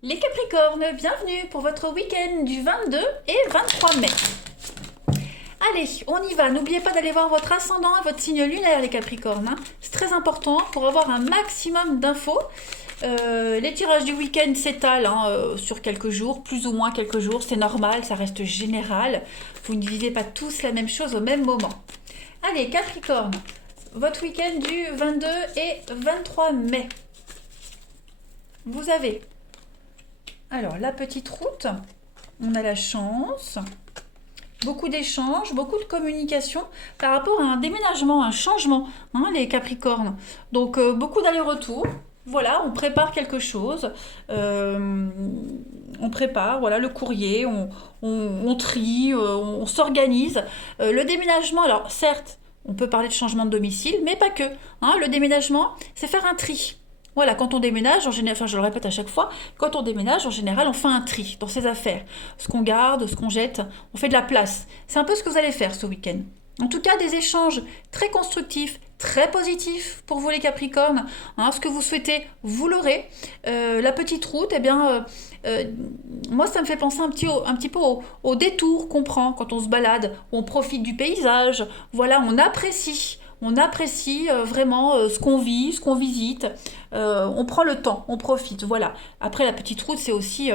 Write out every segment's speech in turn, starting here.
Les Capricornes, bienvenue pour votre week-end du 22 et 23 mai. Allez, on y va. N'oubliez pas d'aller voir votre ascendant et votre signe lunaire, les Capricornes, hein. C'est très important pour avoir un maximum d'infos. Les tirages du week-end s'étalent sur quelques jours, plus ou moins quelques jours. C'est normal, ça reste général. Vous ne vivez pas tous la même chose au même moment. Allez, Capricorne, votre week-end du 22 et 23 mai. Vous avez... Alors, la petite route, on a la chance, beaucoup d'échanges, beaucoup de communication par rapport à un déménagement, un changement, hein, les Capricornes. Donc, beaucoup d'allers-retours. Voilà, on prépare quelque chose. On prépare, voilà, le courrier, on trie, on s'organise. Le déménagement, alors certes, on peut parler de changement de domicile, mais pas que, hein. Le déménagement, c'est faire un tri. Voilà, quand on déménage, en général, enfin je le répète à chaque fois, quand on déménage, en général, on fait un tri dans ses affaires. Ce qu'on garde, ce qu'on jette, on fait de la place. C'est un peu ce que vous allez faire ce week-end. En tout cas, des échanges très constructifs, très positifs pour vous les Capricornes. Hein, ce que vous souhaitez, vous l'aurez. La petite route, eh bien, moi ça me fait penser un petit peu au détour qu'on prend quand on se balade. On profite du paysage, voilà, on apprécie. On apprécie vraiment ce qu'on vit, ce qu'on visite. On prend le temps, on profite. Voilà. Après, la petite route, c'est aussi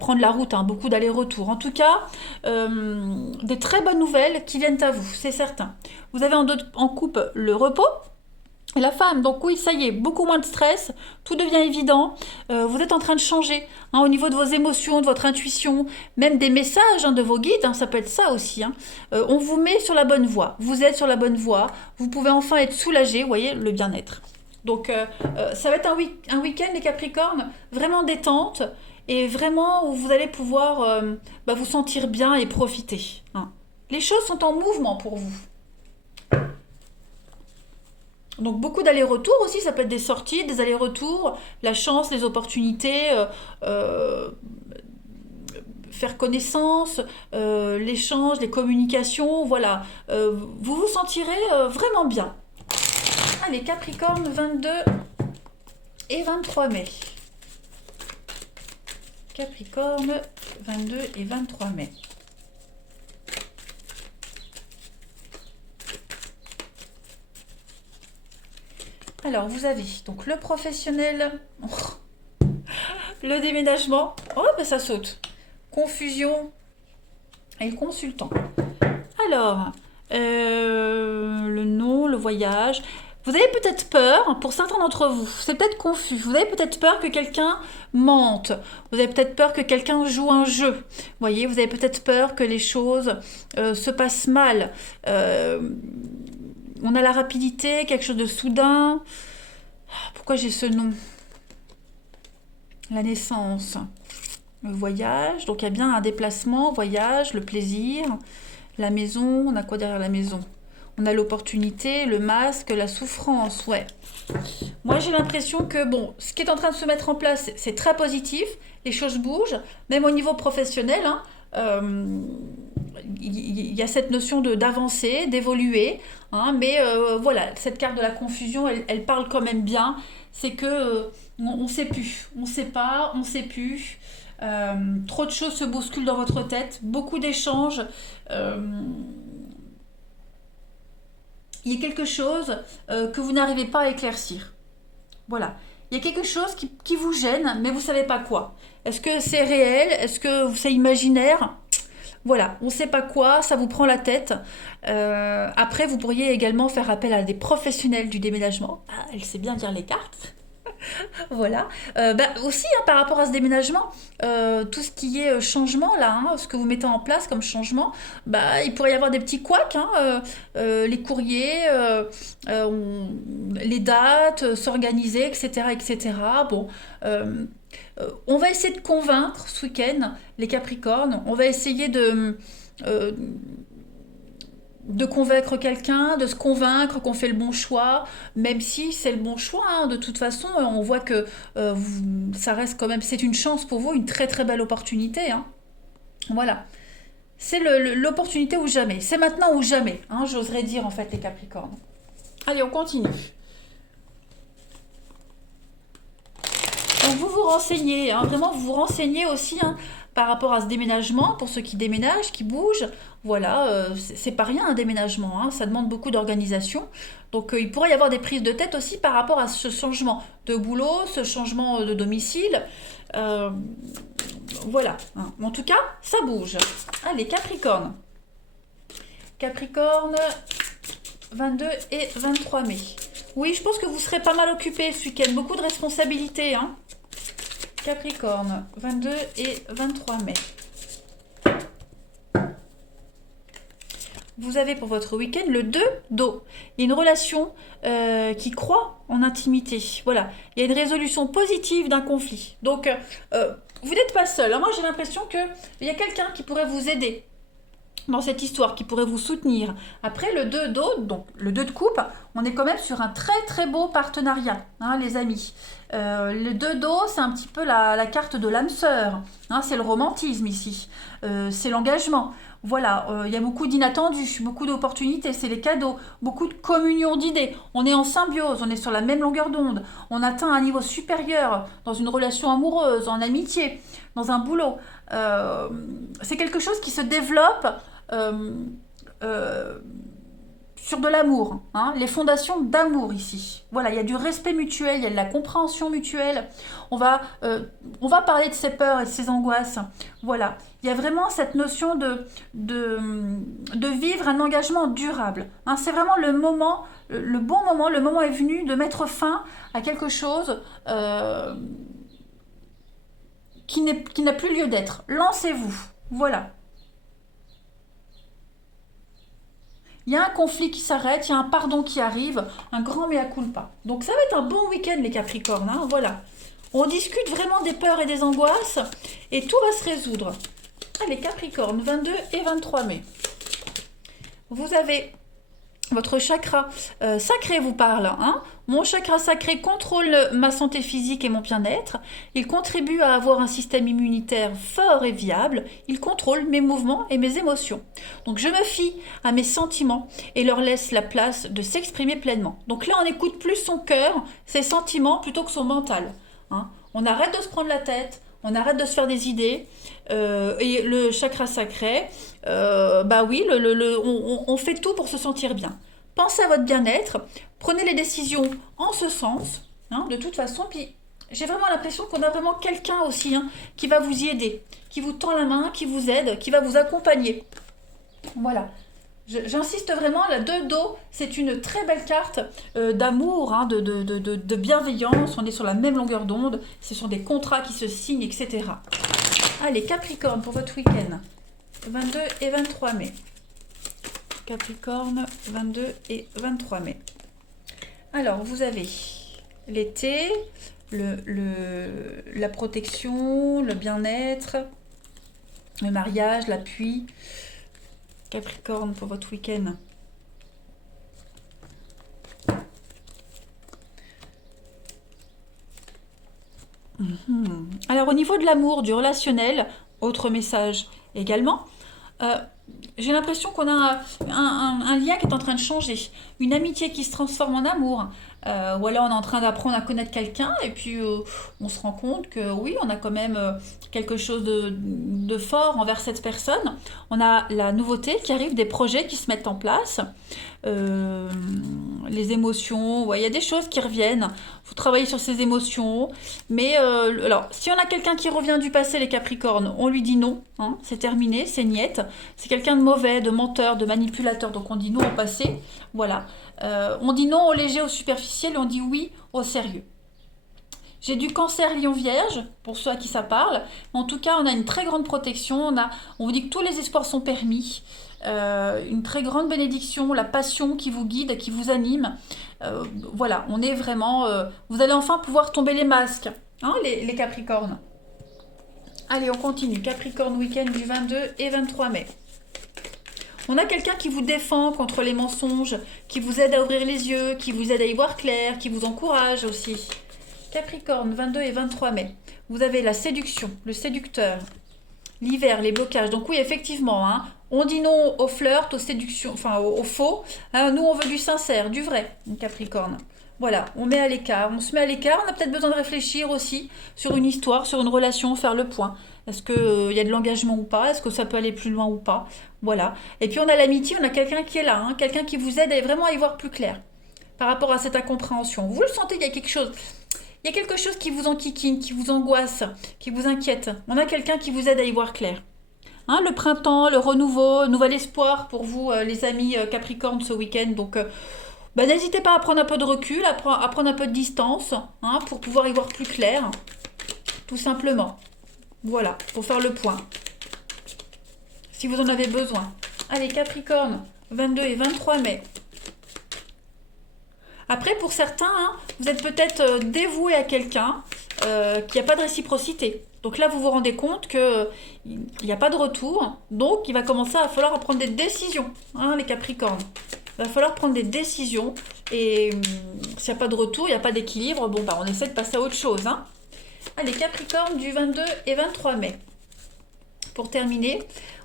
prendre la route, hein, beaucoup d'allers-retours. En tout cas, des très bonnes nouvelles qui viennent à vous, c'est certain. Vous avez en coupe le repos. Et la femme, donc oui, ça y est, beaucoup moins de stress, tout devient évident, vous êtes en train de changer hein, au niveau de vos émotions, de votre intuition, même des messages hein, de vos guides, hein, ça peut être ça aussi. Hein. On vous met sur la bonne voie, vous êtes sur la bonne voie, vous pouvez enfin être soulagé, vous voyez, le bien-être. Donc ça va être un week-end, les Capricornes, vraiment détente, et vraiment où vous allez pouvoir vous sentir bien et profiter. Hein. Les choses sont en mouvement pour vous. Donc beaucoup d'allers-retours aussi, ça peut être des sorties, des allers-retours, la chance, les opportunités, faire connaissance, l'échange, les communications, voilà. Vous vous sentirez vraiment bien. Allez, Capricorne, 22 et 23 mai. Capricorne, 22 et 23 mai. Alors, vous avez donc le professionnel, le déménagement, oh ben ça saute, confusion et le consultant. Alors, le nom, le voyage. Vous avez peut-être peur, pour certains d'entre vous, c'est peut-être confus, vous avez peut-être peur que quelqu'un mente, vous avez peut-être peur que quelqu'un joue un jeu, vous voyez, vous avez peut-être peur que les choses se passent mal. On a la rapidité, quelque chose de soudain. Pourquoi j'ai ce nom? La naissance, le voyage, donc il y a bien un déplacement, voyage, le plaisir, la maison, on a quoi derrière la maison? On a l'opportunité, le masque, la souffrance, ouais. Moi j'ai l'impression que bon, ce qui est en train de se mettre en place, c'est très positif, les choses bougent, même au niveau professionnel, hein, il y a cette notion d'avancer, d'évoluer, hein, mais voilà, cette carte de la confusion, elle parle quand même bien, c'est que on sait plus, on sait pas, on sait plus, trop de choses se bousculent dans votre tête, beaucoup d'échanges, euh, il y a quelque chose que vous n'arrivez pas à éclaircir. Voilà. Il y a quelque chose qui vous gêne, mais vous ne savez pas quoi. Est-ce que c'est réel? Est-ce que c'est imaginaire? Voilà, on ne sait pas quoi, ça vous prend la tête. Après, vous pourriez également faire appel à des professionnels du déménagement. Ah, elle sait bien lire les cartes. Voilà. Aussi, hein, par rapport à ce déménagement, tout ce qui est changement, là, hein, ce que vous mettez en place comme changement, il pourrait y avoir des petits couacs, hein, les courriers, les dates, s'organiser, etc., etc. Bon, on va essayer de convaincre ce week-end les Capricornes. On va essayer euh, de convaincre quelqu'un, de se convaincre qu'on fait le bon choix, même si c'est le bon choix, hein. De toute façon, on voit que ça reste quand même, c'est une chance pour vous, une très très belle opportunité, hein. Voilà, c'est l'opportunité ou jamais, c'est maintenant ou jamais, hein, j'oserais dire en fait les Capricornes. Allez, on continue. Donc vous vous vous renseigner, hein, vraiment vous vous renseignez aussi hein, par rapport à ce déménagement, pour ceux qui déménagent, qui bougent. Voilà, c'est pas rien un déménagement, hein, ça demande beaucoup d'organisation. Donc il pourrait y avoir des prises de tête aussi par rapport à ce changement de boulot, ce changement de domicile. Euh, voilà, hein. En tout cas, ça bouge. Allez, Capricorne. Capricorne, 22 et 23 mai. Oui, je pense que vous serez pas mal occupé ce week-end. Beaucoup de responsabilités. Hein. Capricorne, 22 et 23 mai. Vous avez pour votre week-end le 2 d'eau. Il y a une relation qui croît en intimité. Voilà. Il y a une résolution positive d'un conflit. Donc, vous n'êtes pas seul. Moi, j'ai l'impression qu'il y a quelqu'un qui pourrait vous aider dans cette histoire, qui pourrait vous soutenir. Après, le 2 d'eau, donc le 2 de coupe, on est quand même sur un très très beau partenariat, hein, les amis. Le 2 d'eau, c'est un petit peu la carte de l'âme sœur. Hein, c'est le romantisme ici. C'est l'engagement. Voilà, il y a beaucoup d'inattendus, beaucoup d'opportunités, c'est les cadeaux, beaucoup de communion d'idées. On est en symbiose, on est sur la même longueur d'onde. On atteint un niveau supérieur dans une relation amoureuse, en amitié, dans un boulot. C'est quelque chose qui se développe sur de l'amour, hein, les fondations d'amour ici. Voilà, il y a du respect mutuel, il y a de la compréhension mutuelle. On va parler de ses peurs et de ses angoisses. Voilà, il y a vraiment cette notion de vivre un engagement durable. Hein, c'est vraiment le moment, le bon moment, le moment est venu de mettre fin à quelque chose qui n'a plus lieu d'être. Lancez-vous. Voilà. Il y a un conflit qui s'arrête, il y a un pardon qui arrive, un grand mea culpa. Donc ça va être un bon week-end les Capricornes, hein, voilà. On discute vraiment des peurs et des angoisses et tout va se résoudre. Allez Capricorne, 22 et 23 mai. Vous avez votre chakra sacré vous parle. Hein. Mon chakra sacré contrôle ma santé physique et mon bien-être. Il contribue à avoir un système immunitaire fort et viable. Il contrôle mes mouvements et mes émotions. Donc je me fie à mes sentiments et leur laisse la place de s'exprimer pleinement. Donc là, on écoute plus son cœur, ses sentiments, plutôt que son mental. Hein. On arrête de se prendre la tête. On arrête de se faire des idées. Et le chakra sacré, bah oui, on fait tout pour se sentir bien. Pensez à votre bien-être, prenez les décisions en ce sens, hein, de toute façon. Puis j'ai vraiment l'impression qu'on a vraiment quelqu'un aussi hein, qui va vous y aider, qui vous tend la main, qui vous aide, qui va vous accompagner. Voilà. J'insiste vraiment, la 2 d'eau, c'est une très belle carte d'amour, hein, de bienveillance. On est sur la même longueur d'onde. Ce sont des contrats qui se signent, etc. Allez, Capricorne, pour votre week-end. 22 et 23 mai. Capricorne, 22 et 23 mai. Alors, vous avez l'été, la protection, le bien-être, le mariage, l'appui. Capricorne pour votre week-end. Alors au niveau de l'amour, du relationnel, autre message également, j'ai l'impression qu'on a un lien qui est en train de changer, une amitié qui se transforme en amour. Ou alors on est en train d'apprendre à connaître quelqu'un et puis on se rend compte que oui, on a quand même quelque chose de fort envers cette personne. On a la nouveauté qui arrive, des projets qui se mettent en place, les émotions, ouais, il y a des choses qui reviennent. Il faut travailler sur ces émotions. Mais alors, si on a quelqu'un qui revient du passé, les Capricornes, on lui dit non, hein, c'est terminé, c'est niette. C'est quelqu'un de mauvais, de menteur, de manipulateur, donc on dit non au passé. Voilà. On dit non au léger, au superficiel, et on dit oui au sérieux. J'ai du Cancer Lion Vierge, pour ceux à qui ça parle. En tout cas, on a une très grande protection. On vous dit que tous les espoirs sont permis. Une très grande bénédiction, la passion qui vous guide, qui vous anime. Voilà, on est vraiment... vous allez enfin pouvoir tomber les masques, hein, les Capricornes. Allez, on continue. Capricorne week-end du 22 et 23 mai. On a quelqu'un qui vous défend contre les mensonges, qui vous aide à ouvrir les yeux, qui vous aide à y voir clair, qui vous encourage aussi. Capricorne, 22 et 23 mai. Vous avez la séduction, le séducteur, l'hiver, les blocages. Donc oui, effectivement, hein, on dit non au flirt, aux séductions, enfin au faux. Hein, nous, on veut du sincère, du vrai, Capricorne. Voilà, on met à l'écart. On se met à l'écart, on a peut-être besoin de réfléchir aussi sur une histoire, sur une relation, faire le point. Est-ce qu'il y a de l'engagement ou pas? Est-ce que ça peut aller plus loin ou pas? Voilà. Et puis on a l'amitié, on a quelqu'un qui est là, hein, quelqu'un qui vous aide vraiment à y voir plus clair par rapport à cette incompréhension. Vous le sentez, il y a quelque chose qui vous enquiquine, qui vous angoisse, qui vous inquiète. On a quelqu'un qui vous aide à y voir clair. Hein, le printemps, le renouveau, nouvel espoir pour vous, les amis Capricorne, ce week-end. Donc, bah, n'hésitez pas à prendre un peu de recul, à prendre un peu de distance, hein, pour pouvoir y voir plus clair, tout simplement. Voilà, pour faire le point, si vous en avez besoin. Allez, Capricorne, 22 et 23 mai. Après, pour certains, hein, vous êtes peut-être dévoué à quelqu'un qui n'a pas de réciprocité. Donc là, vous vous rendez compte qu'il n'y a pas de retour. Donc, il va commencer à falloir prendre des décisions, hein, les Capricornes. Il va falloir prendre des décisions. Et s'il n'y a pas de retour, il n'y a pas d'équilibre, bon, bah, on essaie de passer à autre chose. Hein. Allez, Capricorne du 22 et 23 mai. Pour terminer,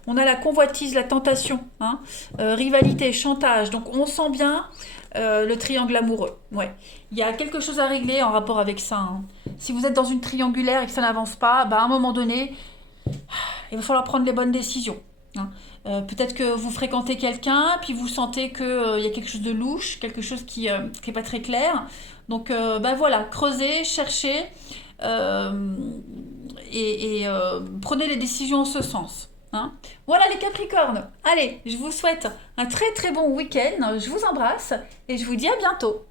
on a la convoitise, la tentation, hein, rivalité, chantage. Donc, on sent bien le triangle amoureux. Ouais. Il y a quelque chose à régler en rapport avec ça. Hein. Si vous êtes dans une triangulaire et que ça n'avance pas, bah, à un moment donné, il va falloir prendre les bonnes décisions. Hein. Peut-être que vous fréquentez quelqu'un, puis vous sentez qu'il y a quelque chose de louche, quelque chose qui n'est pas très clair. Donc, bah, voilà, creusez, cherchez prenez les décisions en ce sens. Hein. Voilà les Capricornes. Allez, je vous souhaite un très très bon week-end. Je vous embrasse et je vous dis à bientôt.